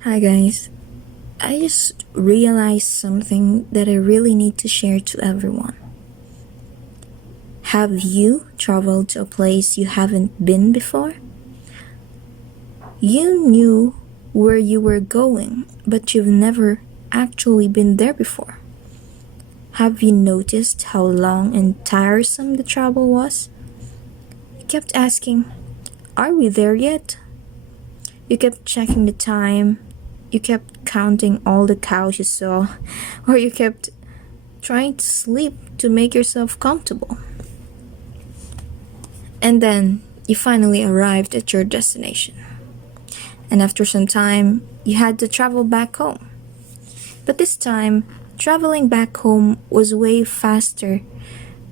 Hi guys. I just realized something that I really need to share to everyone. Have you traveled to a place you haven't been before? You knew where you were going, but you've never actually been there before. Have you noticed how long and tiresome the travel was? You kept asking, "Are we there yet?" You kept checking the time. You kept counting all the cows you saw, or you kept trying to sleep to make yourself comfortable. And then you finally arrived at your destination. And after some time, you had to travel back home. But this time, traveling back home was way faster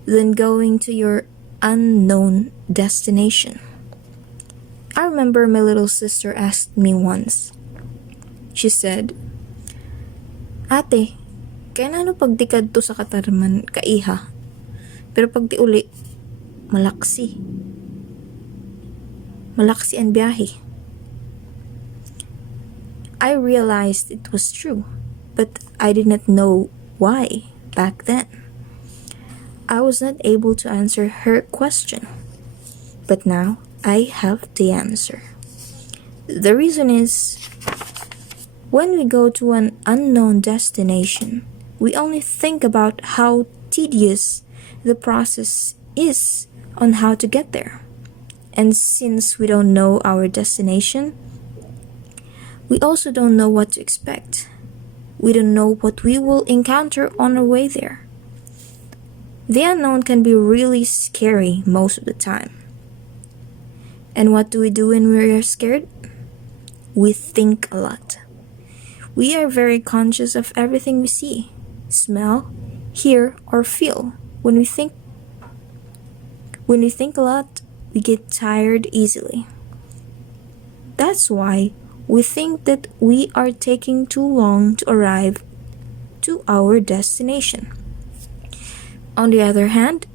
than going to your unknown destination. I remember my little sister asked me once. She said, "Ate, kaya na pagdikad to sa Katarman, kaiha. Pero pag di uli, malaksi. Malaksi ang biyahe." I realized it was true, but I did not know why back then. I was not able to answer her question, but now I have the answer. The reason is, when we go to an unknown destination, we only think about how tedious the process is on how to get there. And since we don't know our destination, we also don't know what to expect. We don't know what we will encounter on our way there. The unknown can be really scary most of the time. And what do we do when we are scared? We think a lot. We are very conscious of everything we see, smell, hear, or feel. When we think a lot, we get tired easily. That's why we think that we are taking too long to arrive to our destination. On the other hand,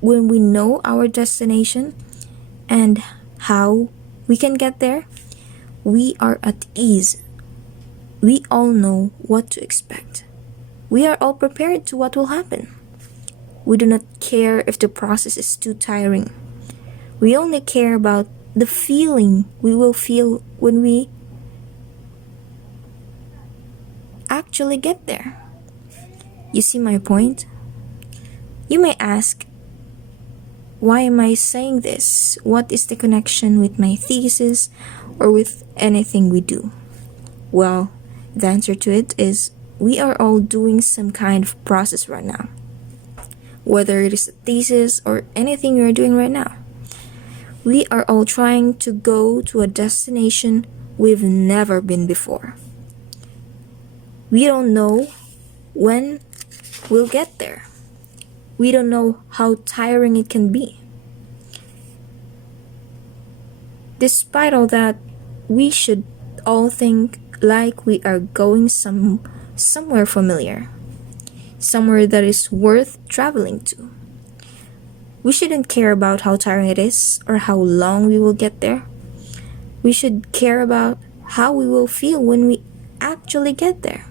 when we know our destination and how we can get there, we are at ease. We all know what to expect. We are all prepared to what will happen. We do not care if the process is too tiring. We only care about the feeling we will feel when we actually get there. You see my point? You may ask, why am I saying this? What is the connection with my thesis or with anything we do? Well, the answer to it is we are all doing some kind of process right now. Whether it is a thesis or anything you're doing right now. We are all trying to go to a destination we've never been before. We don't know when we'll get there. We don't know how tiring it can be. Despite all that, we should all think like we are going somewhere familiar, somewhere that is worth traveling to. We shouldn't care about how tiring it is or how long we will get there. We should care about how we will feel when we actually get there.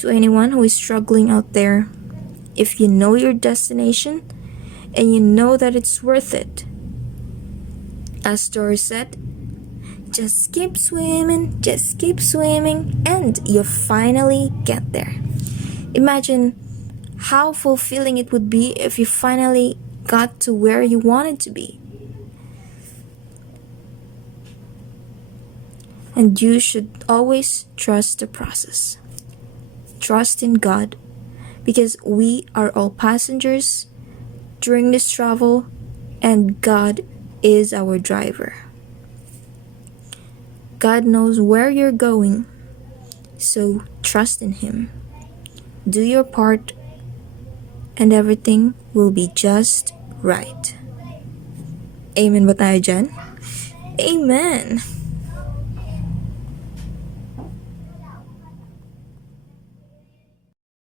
To anyone who is struggling out there, if you know your destination and you know that it's worth it, as Doris said, just keep swimming, and you finally get there. Imagine how fulfilling it would be if you finally got to where you wanted to be. And you should always trust the process. Trust in God, because we are all passengers during this travel, and God is our driver. God knows where you're going, so trust in Him. Do your part, and everything will be just right. Amen ba tayo dyan? Amen!